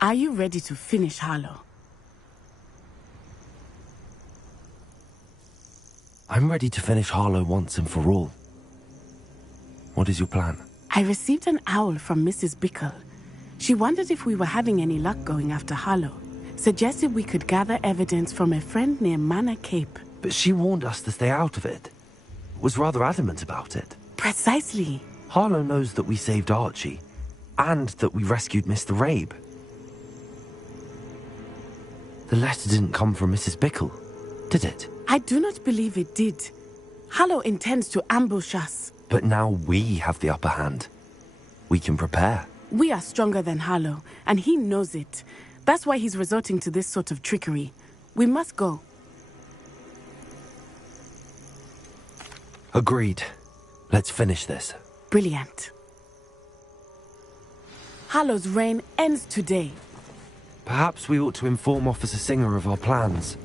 Are you ready to finish Harlow? I'm ready to finish Harlow once and for all. What is your plan? I received an owl from Mrs. Bickle. She wondered if we were having any luck going after Harlow. Suggested we could gather evidence from a friend near Manor Cape. But she warned us to stay out of it. Was rather adamant about it. Precisely. Harlow knows that we saved Archie, and that we rescued Mr. Rabe. The letter didn't come from Mrs. Bickle, did it? I do not believe it did. Harlow intends to ambush us. But now we have the upper hand. We can prepare. We are stronger than Harlow, and he knows it. That's why he's resorting to this sort of trickery. We must go. Agreed. Let's finish this. Brilliant. Harlow's reign ends today. Perhaps we ought to inform Officer Singer of our plans.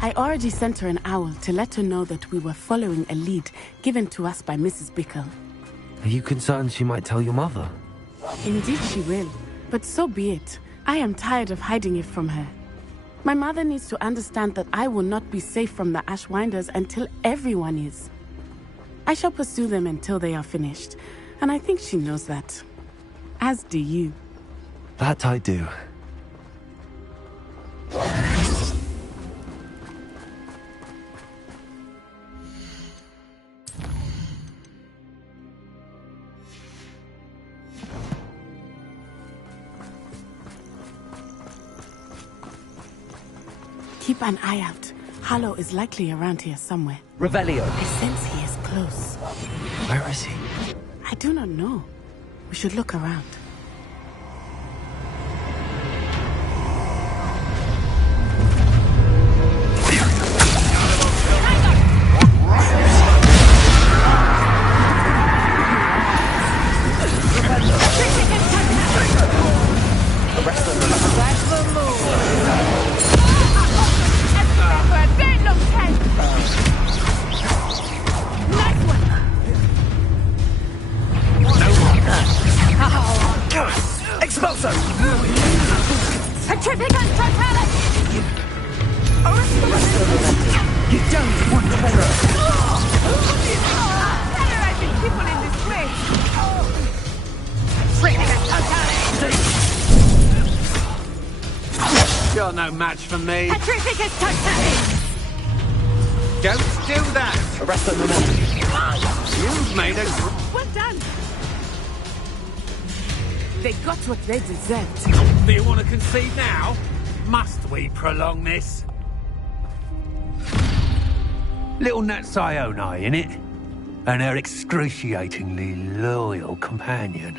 I already sent her an owl to let her know that we were following a lead given to us by Mrs. Bickle. Are you concerned she might tell your mother? Indeed she will, but so be it. I am tired of hiding it from her. My mother needs to understand that I will not be safe from the Ashwinders until everyone is. I shall pursue them until they are finished, and I think she knows that. As do you. That I do. Keep an eye out. Harlow is likely around here somewhere. Revelio. I sense he is close. Where is he? I do not know. We should look around. You're no match for me. Petrificus totalis! Don't do that! Arrest the momentum. You've made a... Well done. They got what they deserved. Do you want to concede now? Must we prolong this? Little Nat Sioni, innit? And her excruciatingly loyal companion.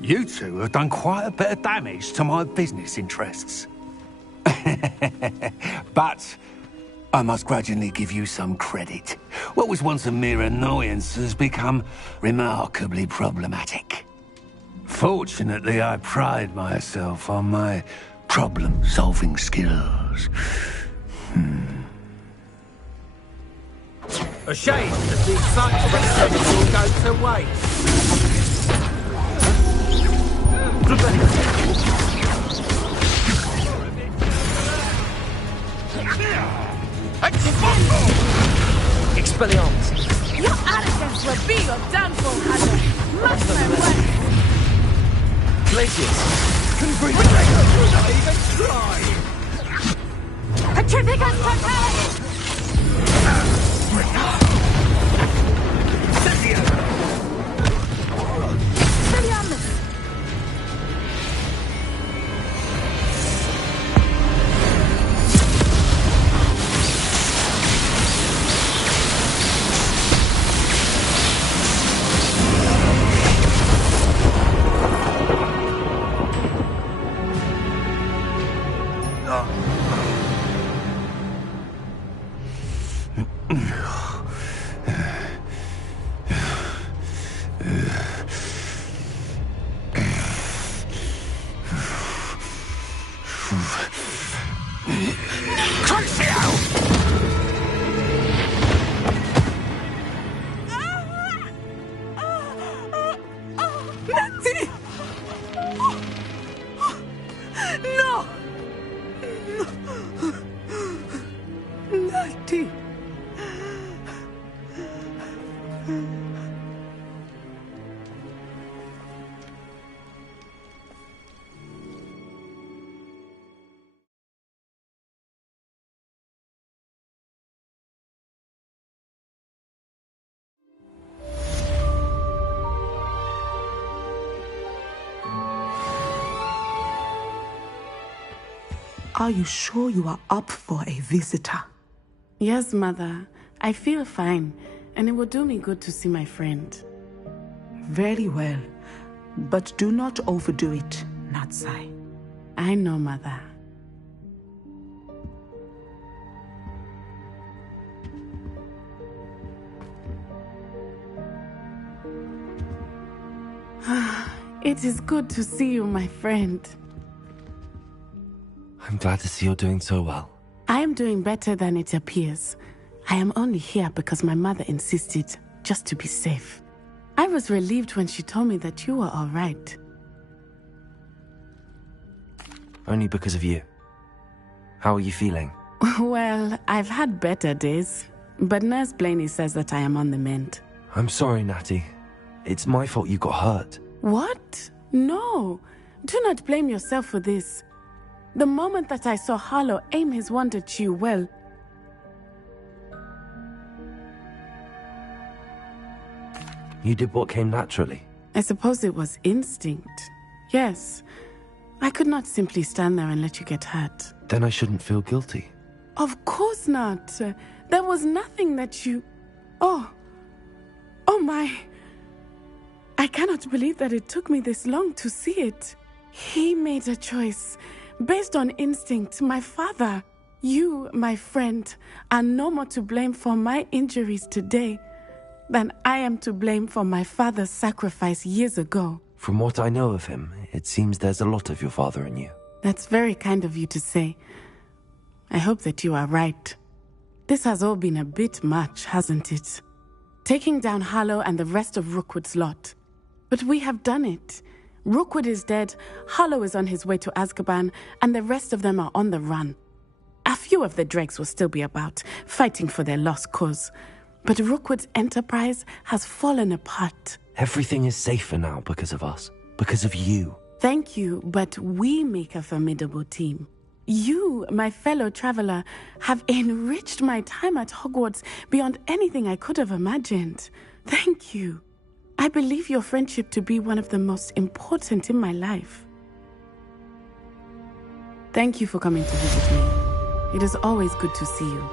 You two have done quite a bit of damage to my business interests. But I must grudgingly give you some credit. What was once a mere annoyance has become remarkably problematic. Fortunately, I pride myself on my problem-solving skills. A shame that the excitement will go to waste. Expelliarmus. Your arrogance will be your downfall, Harlow. Much my work. Glaciers. Even try! Petrificus totalis! Crucio! Natty. Are you sure you are up for a visitor? Yes, Mother. I feel fine, and it will do me good to see my friend. Very well. But do not overdo it, Natsai. I know, Mother. It is good to see you, my friend. I'm glad to see you're doing so well. I am doing better than it appears. I am only here because my mother insisted, just to be safe. I was relieved when she told me that you were all right. Only because of you. How are you feeling? Well, I've had better days, but Nurse Blaney says that I am on the mend. I'm sorry, Natty. It's my fault you got hurt. What? No. Do not blame yourself for this. The moment that I saw Harlow aim his wand at you, well... You did what came naturally. I suppose it was instinct. Yes. I could not simply stand there and let you get hurt. Then I shouldn't feel guilty. Of course not. There was nothing that you... Oh my... I cannot believe that it took me this long to see it. He made a choice. Based on instinct, my father, you, my friend, are no more to blame for my injuries today than I am to blame for my father's sacrifice years ago. From what I know of him, it seems there's a lot of your father in you. That's very kind of you to say. I hope that you are right. This has all been a bit much, hasn't it? Taking down Harlow and the rest of Rookwood's lot. But we have done it. Rookwood is dead, Harlow is on his way to Azkaban, and the rest of them are on the run. A few of the dregs will still be about, fighting for their lost cause. But Rookwood's enterprise has fallen apart. Everything is safer now because of us. Because of you. Thank you, but we make a formidable team. You, my fellow traveler, have enriched my time at Hogwarts beyond anything I could have imagined. Thank you. I believe your friendship to be one of the most important in my life. Thank you for coming to visit me. It is always good to see you.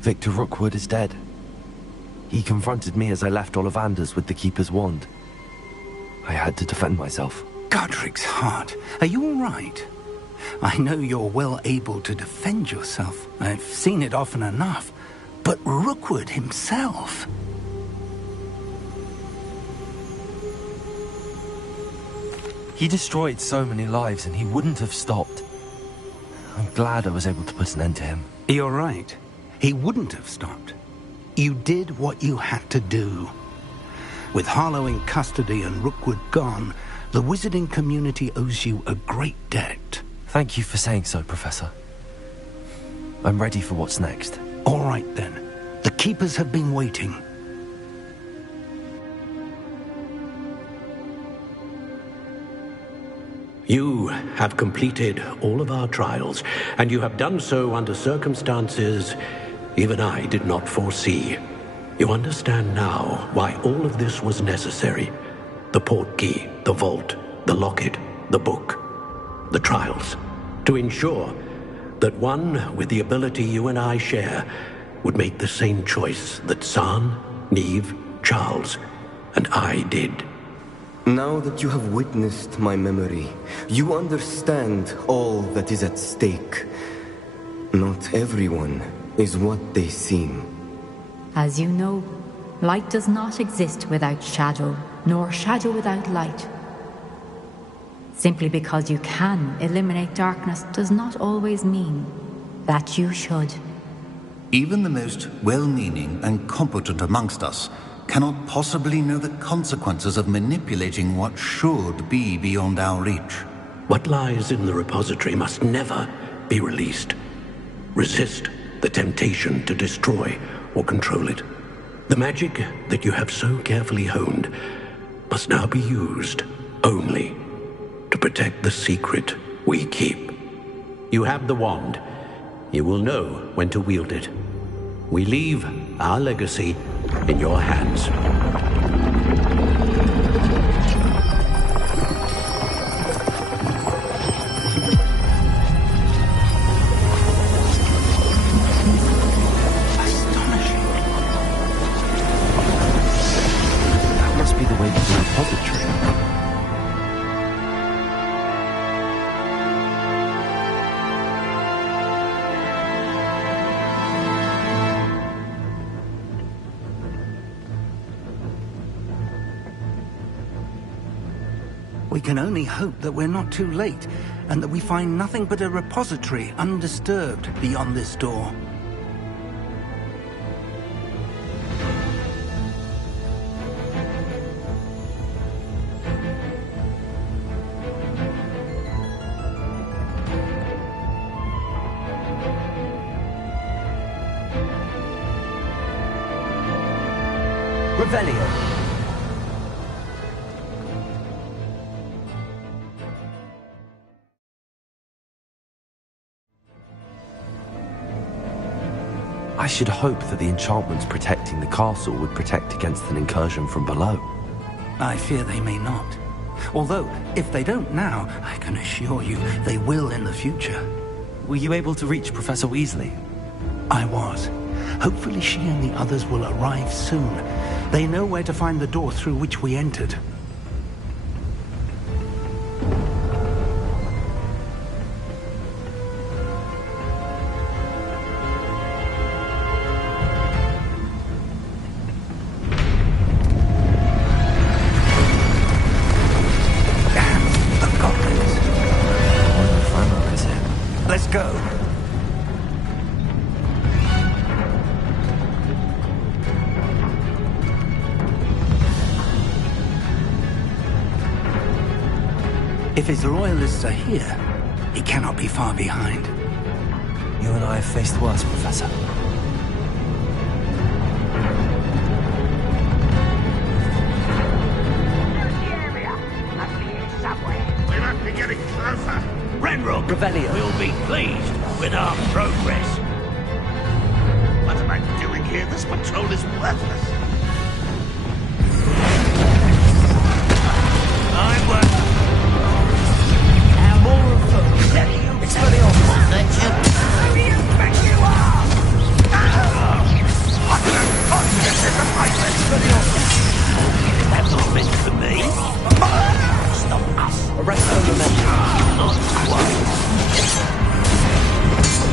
Victor Rookwood is dead. He confronted me as I left Ollivander's with the Keeper's wand. I had to defend myself. Godric's heart. Are you all right? I know you're well able to defend yourself. I've seen it often enough. But Rookwood himself... He destroyed so many lives and he wouldn't have stopped. I'm glad I was able to put an end to him. You're right. He wouldn't have stopped. You did what you had to do. With Harlow in custody and Rookwood gone, the wizarding community owes you a great debt. Thank you for saying so, Professor. I'm ready for what's next. All right, then. The Keepers have been waiting. You have completed all of our trials, and you have done so under circumstances even I did not foresee. You understand now why all of this was necessary. The portkey, the vault, the locket, the book, the trials. To ensure that one with the ability you and I share would make the same choice that San, Neve, Charles, and I did. Now that you have witnessed my memory, you understand all that is at stake. Not everyone is what they seem. As you know, light does not exist without shadow, nor shadow without light. Simply because you can eliminate darkness does not always mean that you should. Even the most well-meaning and competent amongst us cannot possibly know the consequences of manipulating what should be beyond our reach. What lies in the repository must never be released. Resist the temptation to destroy or control it. The magic that you have so carefully honed must now be used only to protect the secret we keep. You have the wand. You will know when to wield it. We leave our legacy in your hands. That must be the way to the repository. We can only hope that we're not too late, and that we find nothing but a repository undisturbed beyond this door. Revelio. I should hope that the enchantments protecting the castle would protect against an incursion from below. I fear they may not. Although, if they don't now, I can assure you they will in the future. Were you able to reach Professor Weasley? I was. Hopefully she and the others will arrive soon. They know where to find the door through which we entered. Let's go. If his loyalists are here, he cannot be far behind. You and I have faced worse, Professor. We must be getting closer. Renrock Revelio. will be pleased with our progress. What am I doing here? This patrol is worthless. I'm working. More of them. Expelliarmus. Who do you think you are? What an unfortunate disappointment! That's not meant for me. Stop us. Arrest them, remember. Not twice.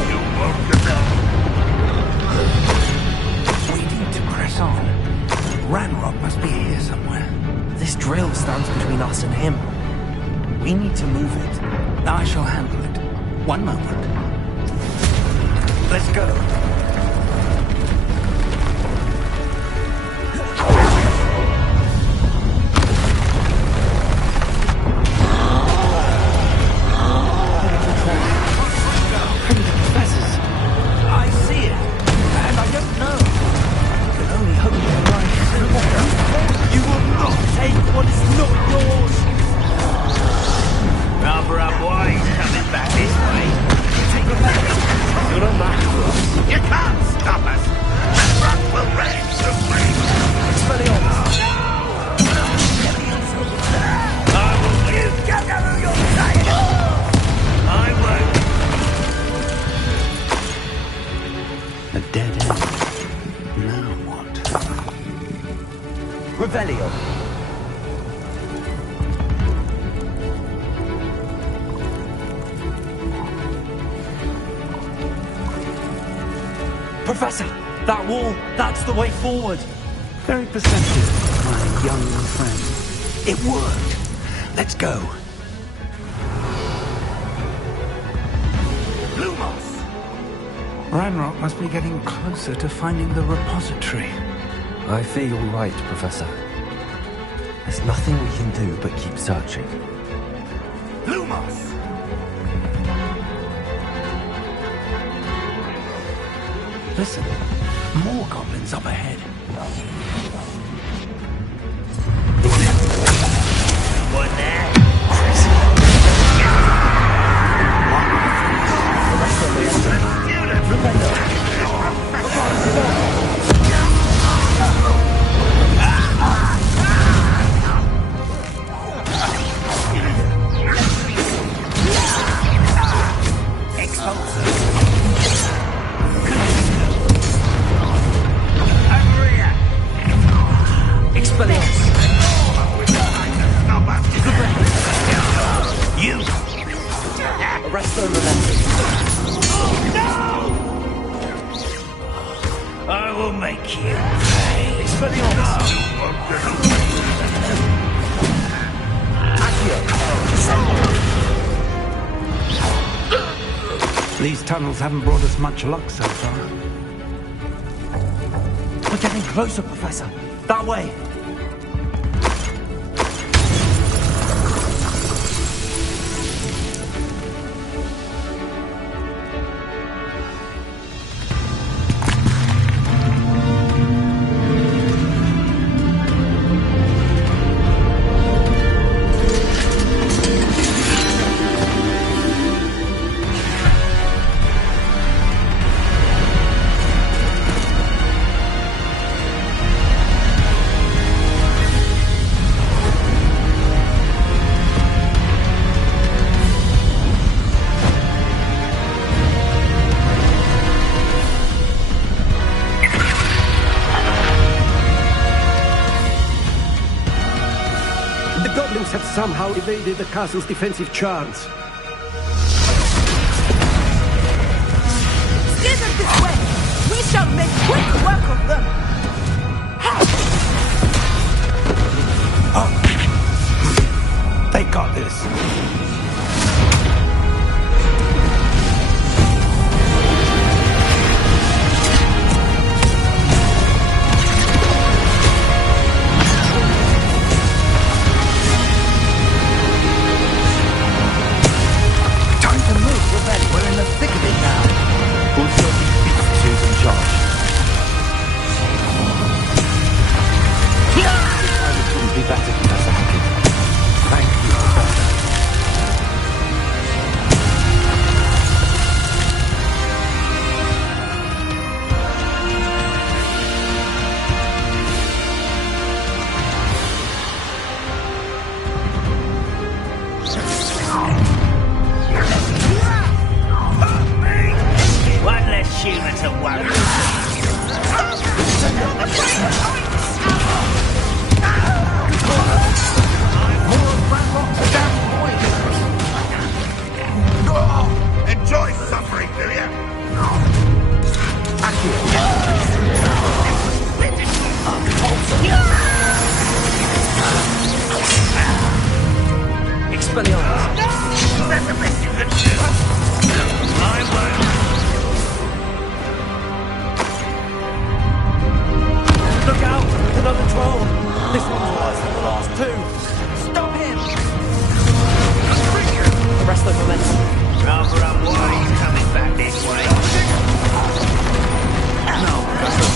You won't get them. We need to press on. Ranrock must be here somewhere. This drill stands between us and him. We need to move it. I shall handle it. One moment. Let's go. I see it, and I don't know. I can only hope you're right. You will not take what is not yours. Rather unwise coming back this way. Take it back. You're not that close. You can't stop us. The front will reign supreme. Expelliarmus. I will. You don't know who you're saying. I won't. A dead end. Now what? Revelio. Professor, that wall, that's the way forward. Very perceptive, my young friend. It worked. Let's go. Lumos! Ranrock must be getting closer to finding the repository. I fear you're right, Professor. There's nothing we can do but keep searching. Lumos! Listen, more goblins up ahead. One there. I will make you pay. These tunnels haven't brought us much luck so far. We're getting closer, Professor. That way. Have somehow evaded the castle's defensive charms. Steer them this way! We shall make quick work of them! They got this.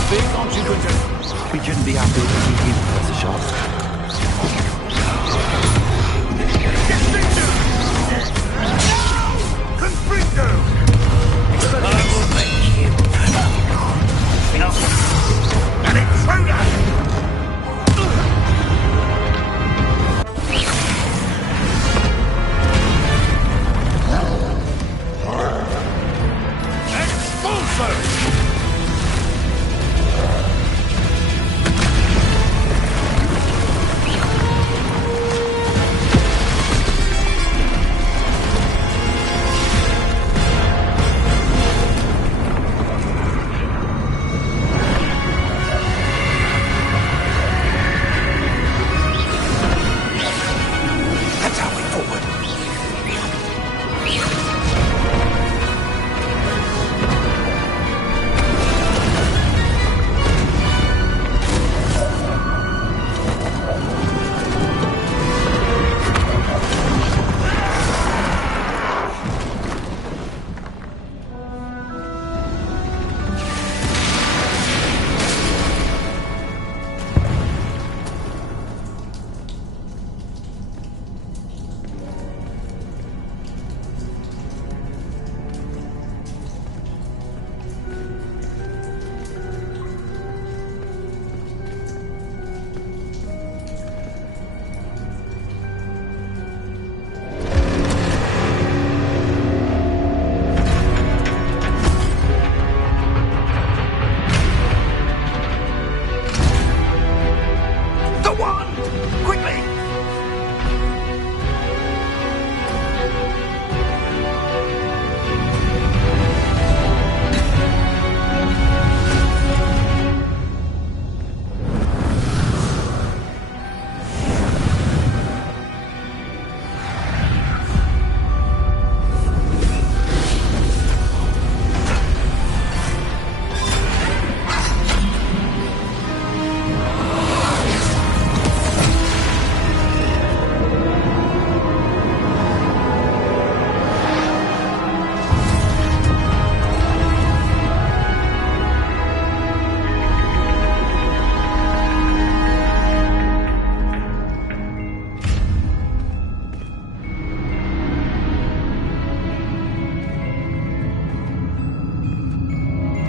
big consequences. We couldn't be happy with you, Professor Sharp. Constrictor! I will make you. An intruder!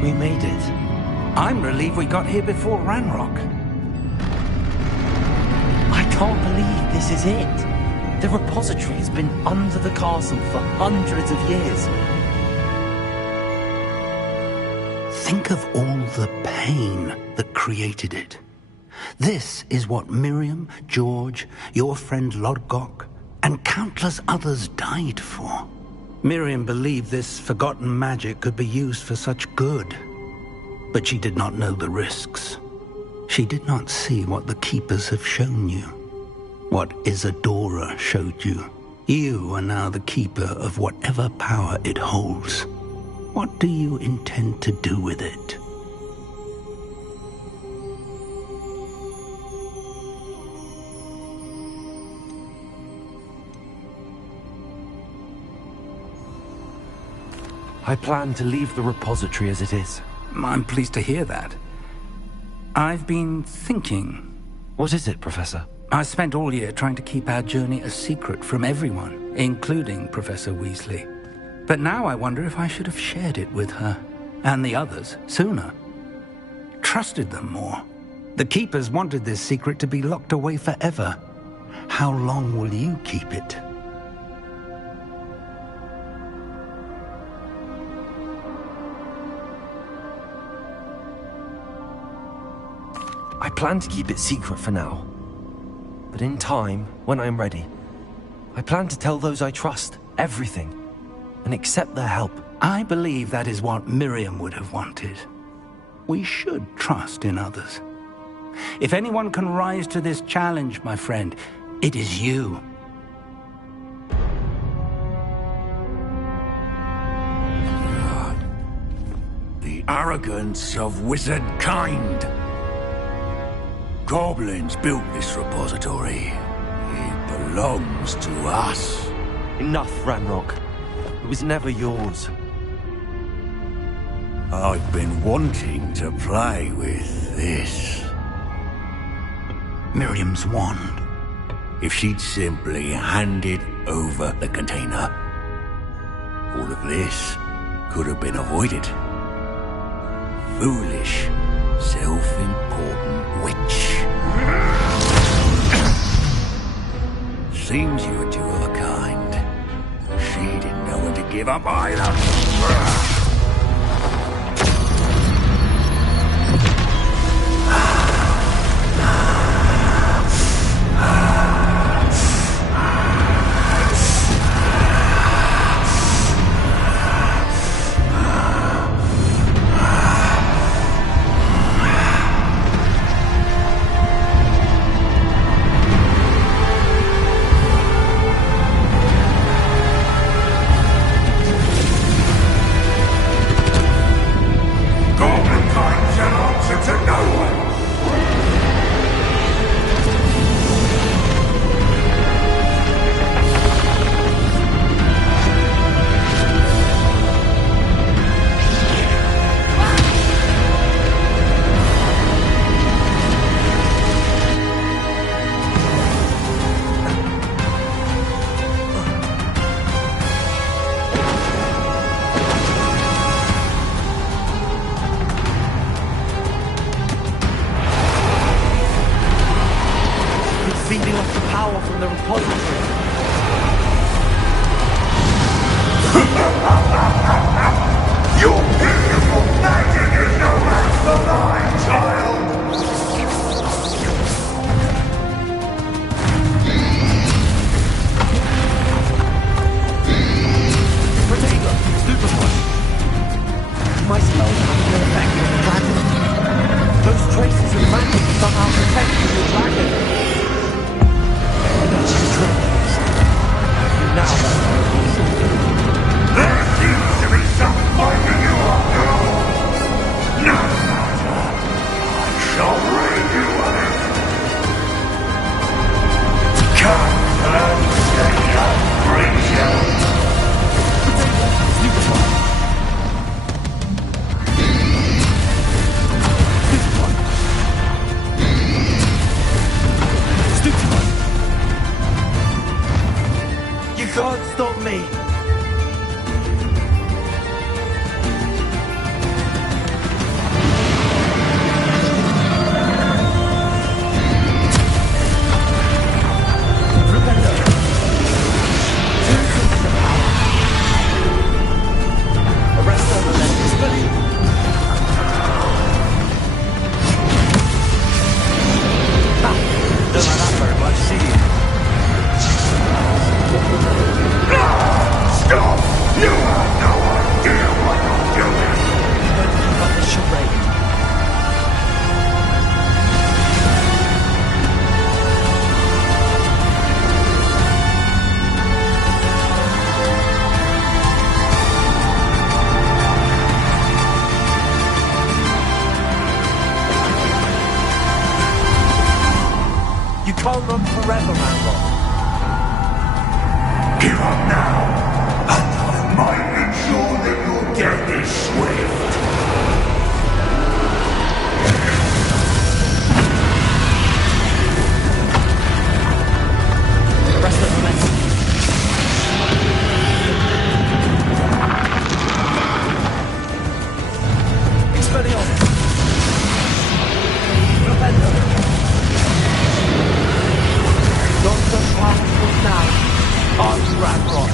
We made it. I'm relieved we got here before Ranrock. I can't believe this is it. The repository has been under the castle for hundreds of years. Think of all the pain that created it. This is what Miriam, George, your friend Lodgok, and countless others died for. Miriam believed this forgotten magic could be used for such good. But she did not know the risks. She did not see what the Keepers have shown you. What Isadora showed you. You are now the Keeper of whatever power it holds. What do you intend to do with it? I plan to leave the repository as it is. I'm pleased to hear that. I've been thinking. What is it, Professor? I spent all year trying to keep our journey a secret from everyone, including Professor Weasley. But now I wonder if I should have shared it with her, and the others, sooner. Trusted them more. The Keepers wanted this secret to be locked away forever. How long will you keep it? I plan to keep it secret for now. But in time, when I am ready, I plan to tell those I trust everything and accept their help. I believe that is what Miriam would have wanted. We should trust in others. If anyone can rise to this challenge, my friend, it is you. The arrogance of wizard kind. Goblins built this repository. It belongs to us. Enough, Ranrock. It was never yours. I've been wanting to play with this. Miriam's wand. If she'd simply handed over the container, all of this could have been avoided. Foolish, self-important witch. Seems you were two of a kind. She didn't know when to give up either. Feeding off the power from the repository. Your beautiful magic is no match for mine, child! Protego, stupefy. My spells have no effect on the dragon. Those traces of magic somehow protect the dragon. There seems to be some finding you after all. No matter. I shall rid you of it. Come and stay up, creature. You can't stop me. You can't run forever, Randolph. Give up now, and I might ensure that your death is swift. The rest of the message. Expelliarmus. Flipendo. Not so powerful now. On Ragnarok.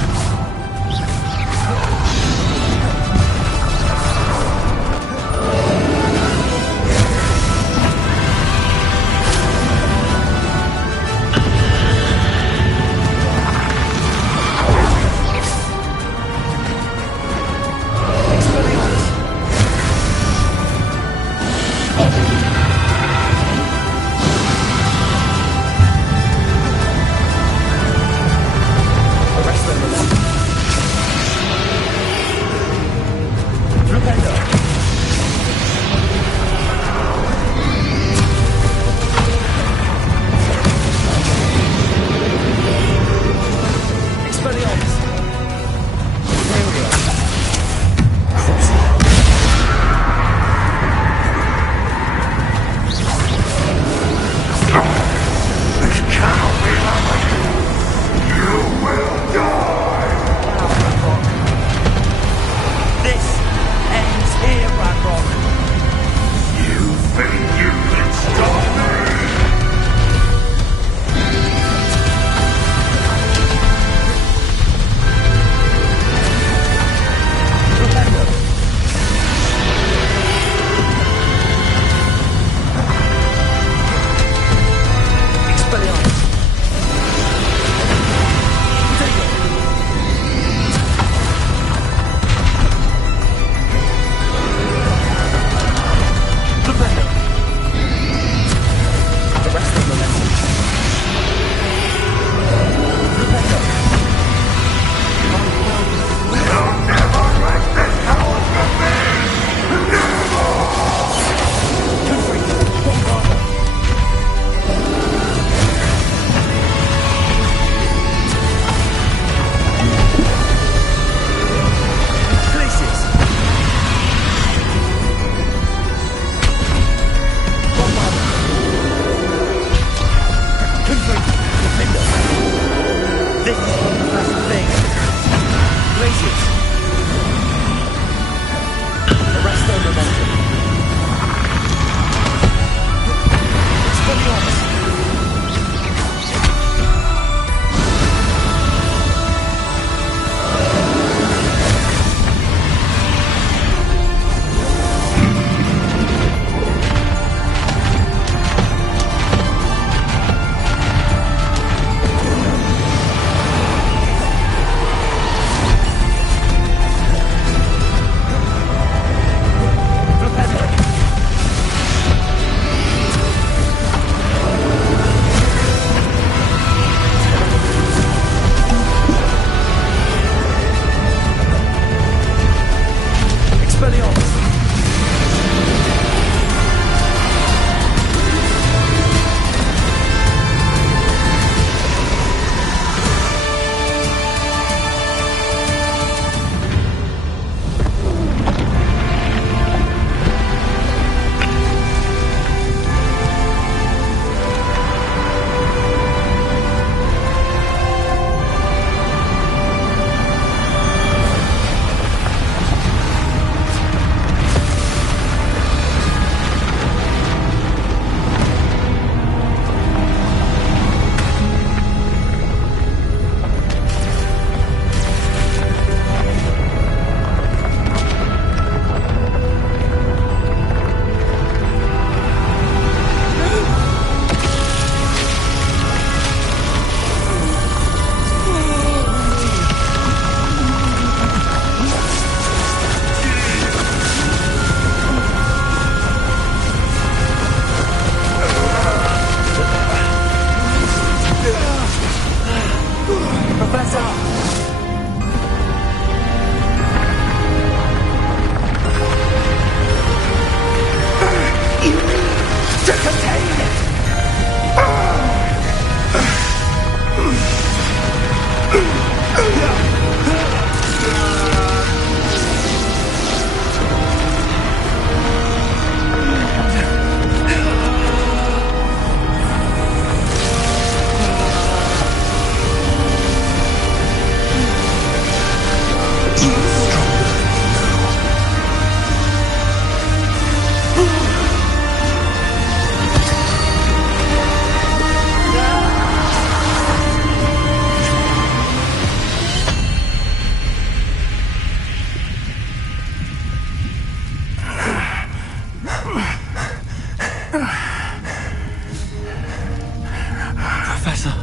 Professor.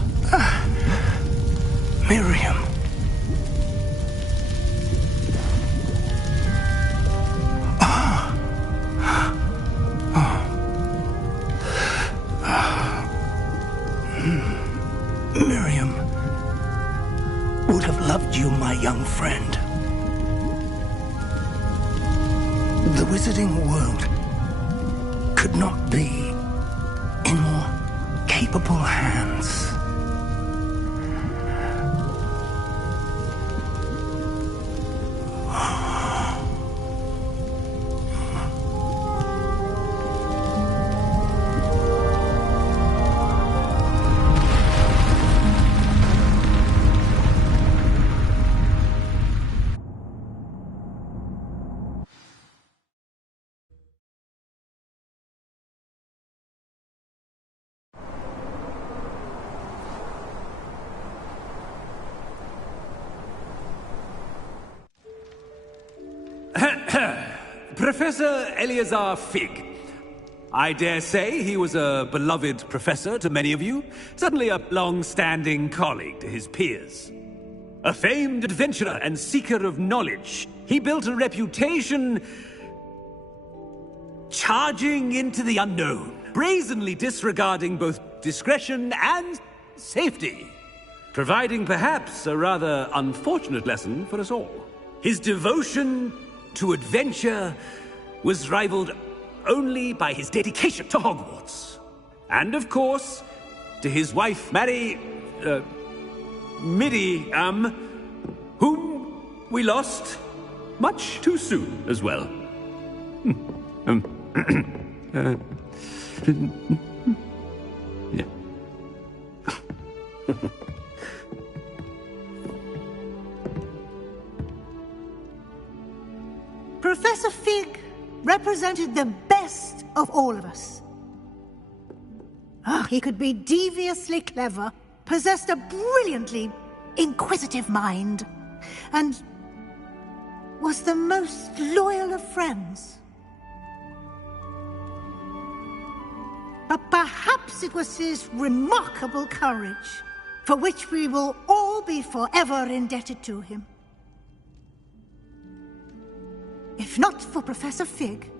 Miriam. Miriam would have loved you, my young friend. The wizarding world could not be in more capable hands. Professor Eleazar Fig. I dare say he was a beloved professor to many of you, certainly a long-standing colleague to his peers. A famed adventurer and seeker of knowledge, he built a reputation charging into the unknown, brazenly disregarding both discretion and safety, providing perhaps a rather unfortunate lesson for us all. His devotion to adventure was rivaled only by his dedication to Hogwarts. And of course, to his wife, Midi, whom we lost much too soon as well. Yeah. Professor Fig represented the best of all of us. He could be deviously clever, possessed a brilliantly inquisitive mind, and was the most loyal of friends. But perhaps it was his remarkable courage, for which we will all be forever indebted to him. If not for Professor Fig,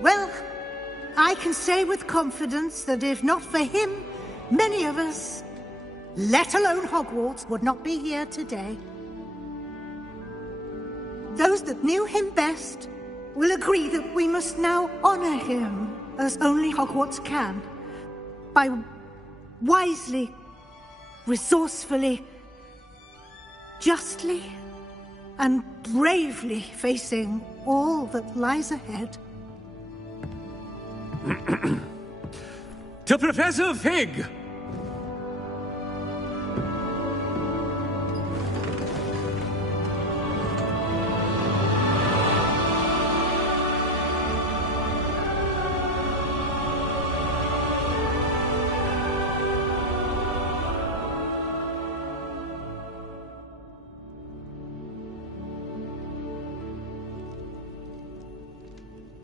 well, I can say with confidence that if not for him, many of us, let alone Hogwarts, would not be here today. Those that knew him best will agree that we must now honor him as only Hogwarts can, by wisely, resourcefully, justly, and bravely facing all that lies ahead. To Professor Fig!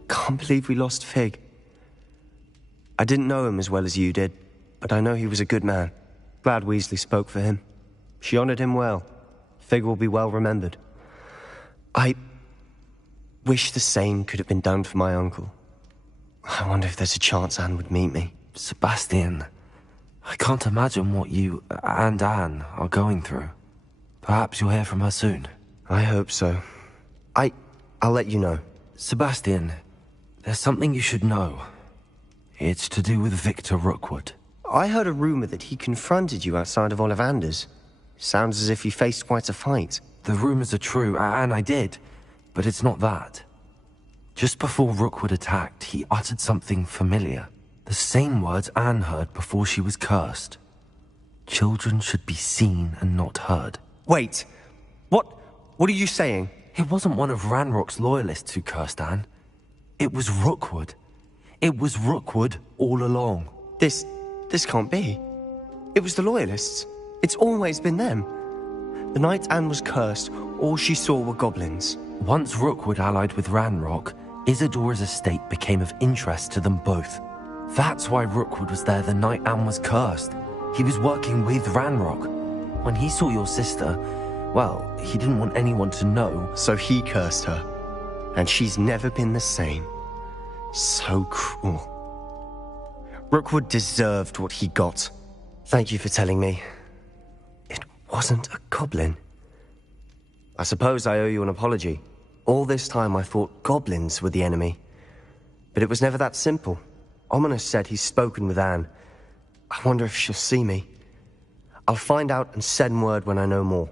Can't believe we lost Fig. I didn't know him as well as you did, but I know he was a good man. Glad Weasley spoke for him. She honored him well. Fig will be well remembered. I wish the same could have been done for my uncle. I wonder if there's a chance Anne would meet me. Sebastian, I can't imagine what you and Anne are going through. Perhaps you'll hear from her soon. I hope so. I'll let you know. Sebastian, there's something you should know. It's to do with Victor Rookwood. I heard a rumor that he confronted you outside of Ollivander's. Sounds as if he faced quite a fight. The rumors are true, and I did, but it's not that. Just before Rookwood attacked, he uttered something familiar. The same words Anne heard before she was cursed. Children should be seen and not heard. Wait, what are you saying? It wasn't one of Ranrock's loyalists who cursed Anne. It was Rookwood. It was Rookwood all along. This can't be. It was the Loyalists. It's always been them. The night Anne was cursed, all she saw were goblins. Once Rookwood allied with Ranrock, Isadora's estate became of interest to them both. That's why Rookwood was there the night Anne was cursed. He was working with Ranrock. When he saw your sister, well, he didn't want anyone to know. So he cursed her. And she's never been the same. So cruel. Rookwood deserved what he got. Thank you for telling me. It wasn't a goblin. I suppose I owe you an apology. All this time I thought goblins were the enemy. But it was never that simple. Ominous said he's spoken with Anne. I wonder if she'll see me. I'll find out and send word when I know more.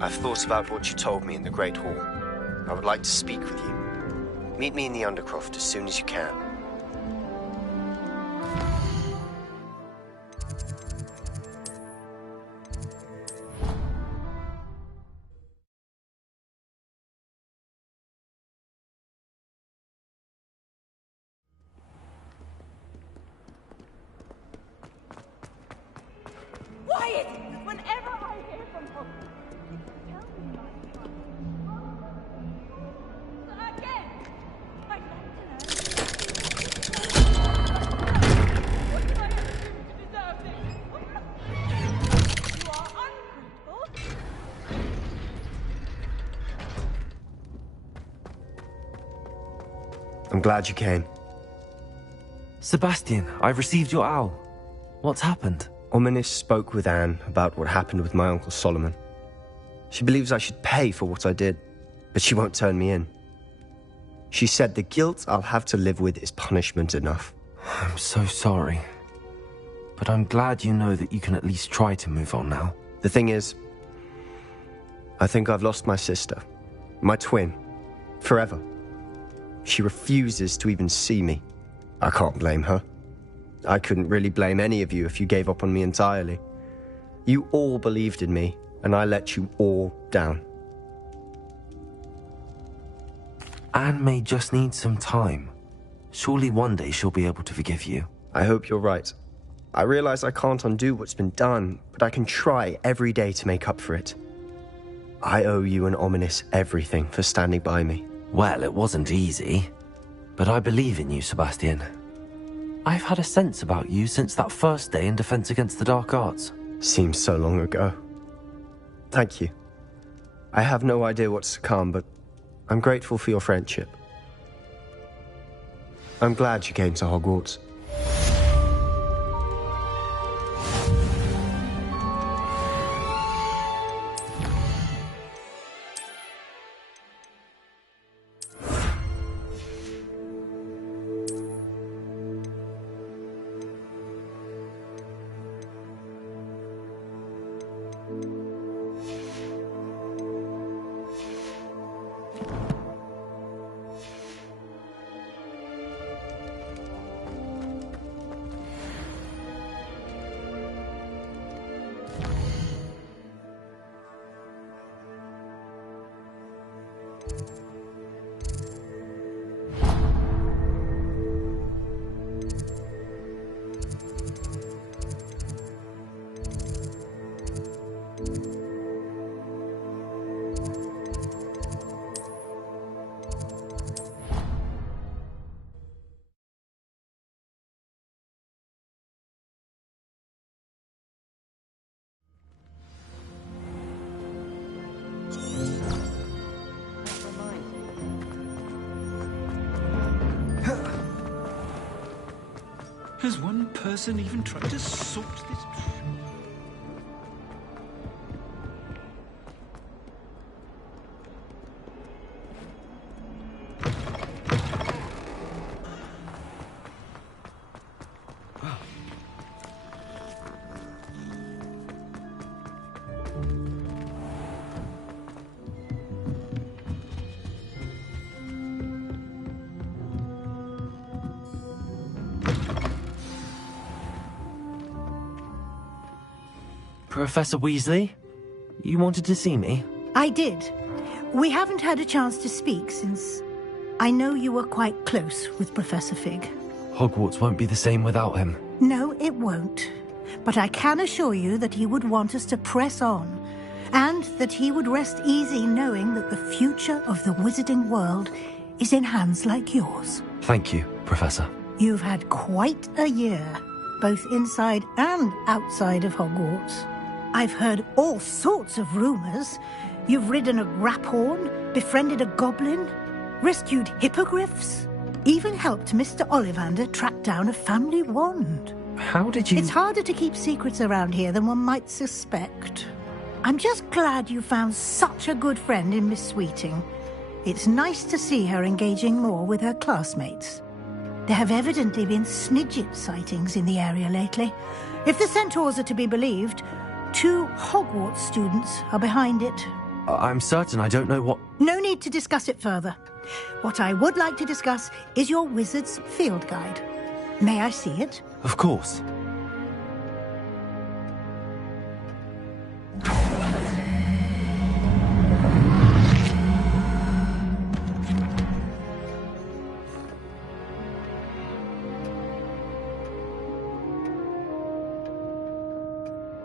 I've thought about what you told me in the Great Hall. I would like to speak with you. Meet me in the Undercroft as soon as you can. Quiet! Whenever I hear from her, tell me again. I'd like to know. What did I ever do to deserve this? You are ungrateful. I'm glad you came. Sebastian, I've received your owl. What's happened? Ominis spoke with Anne about what happened with my Uncle Solomon. She believes I should pay for what I did, but she won't turn me in. She said the guilt I'll have to live with is punishment enough. I'm so sorry. But I'm glad you know that you can at least try to move on now. The thing is, I think I've lost my sister, my twin, forever. She refuses to even see me. I can't blame her. I couldn't really blame any of you if you gave up on me entirely. You all believed in me, and I let you all down. Anne may just need some time. Surely one day she'll be able to forgive you. I hope you're right. I realize I can't undo what's been done, but I can try every day to make up for it. I owe you an ominous everything for standing by me. Well, it wasn't easy. But I believe in you, Sebastian. I've had a sense about you since that first day in Defense Against the Dark Arts. Seems so long ago. Thank you. I have no idea what's to come, but I'm grateful for your friendship. I'm glad you came to Hogwarts. Has one person even tried to sort this? Professor Weasley? You wanted to see me? I did. We haven't had a chance to speak since I know you were quite close with Professor Fig. Hogwarts won't be the same without him. No, it won't. But I can assure you that he would want us to press on, and that he would rest easy knowing that the future of the wizarding world is in hands like yours. Thank you, Professor. You've had quite a year, both inside and outside of Hogwarts. I've heard all sorts of rumors. You've ridden a graphorn, befriended a goblin, rescued hippogriffs, even helped Mr. Ollivander track down a family wand. How did you... It's harder to keep secrets around here than one might suspect. I'm just glad you found such a good friend in Miss Sweeting. It's nice to see her engaging more with her classmates. There have evidently been Snidget sightings in the area lately. If the centaurs are to be believed, 2 Hogwarts students are behind it. I'm certain I don't know what... No need to discuss it further. What I would like to discuss is your wizard's field guide. May I see it? Of course.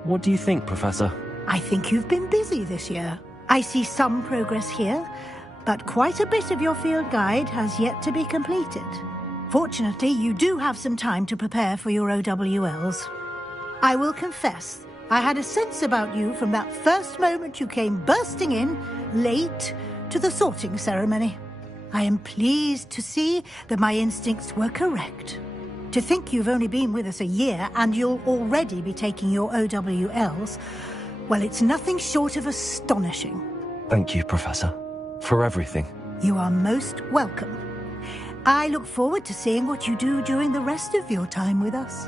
What do you think, Professor? I think you've been busy this year. I see some progress here, but quite a bit of your field guide has yet to be completed. Fortunately, you do have some time to prepare for your OWLs. I will confess, I had a sense about you from that first moment you came bursting in, late, to the sorting ceremony. I am pleased to see that my instincts were correct. To think you've only been with us a year and you'll already be taking your OWLs, well, it's nothing short of astonishing. Thank you, Professor, for everything. You are most welcome. I look forward to seeing what you do during the rest of your time with us.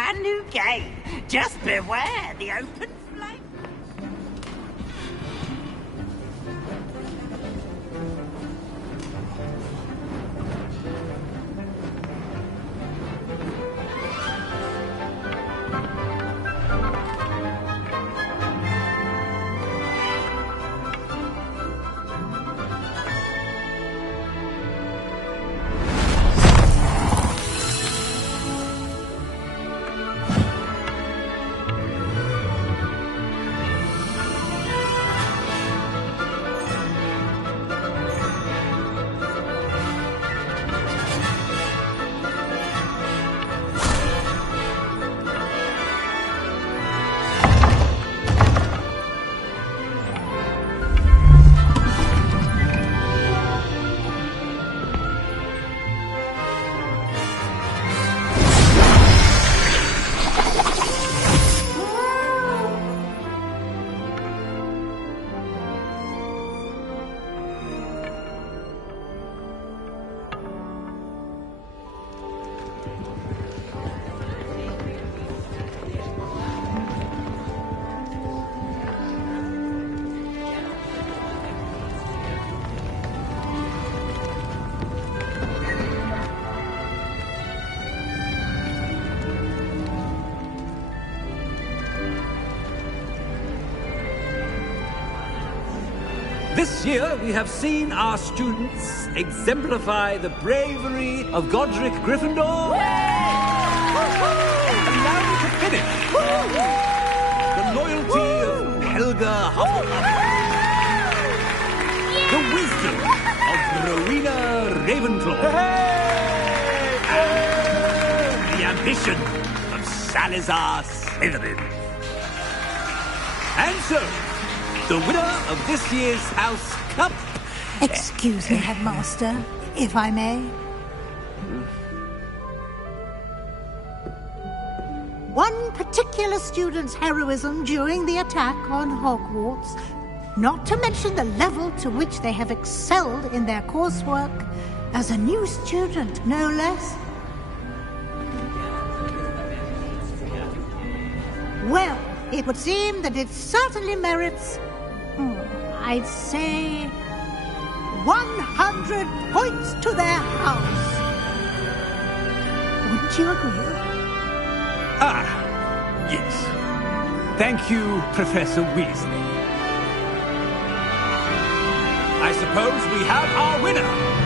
brand new game. Just beware the open flame. This year, we have seen our students exemplify the bravery of Godric Gryffindor. Allow me to finish. The loyalty of Helga Hufflepuff. The wisdom of Rowena Ravenclaw. And the ambition of Salazar Slytherin. And so, the winner of this year's House Cup... Excuse me, Headmaster, if I may. One particular student's heroism during the attack on Hogwarts, not to mention the level to which they have excelled in their coursework, as a new student, no less. Well, it would seem that it certainly merits... I'd say 100 points to their house. Wouldn't you agree? Ah, yes. Thank you, Professor Weasley. I suppose we have our winner.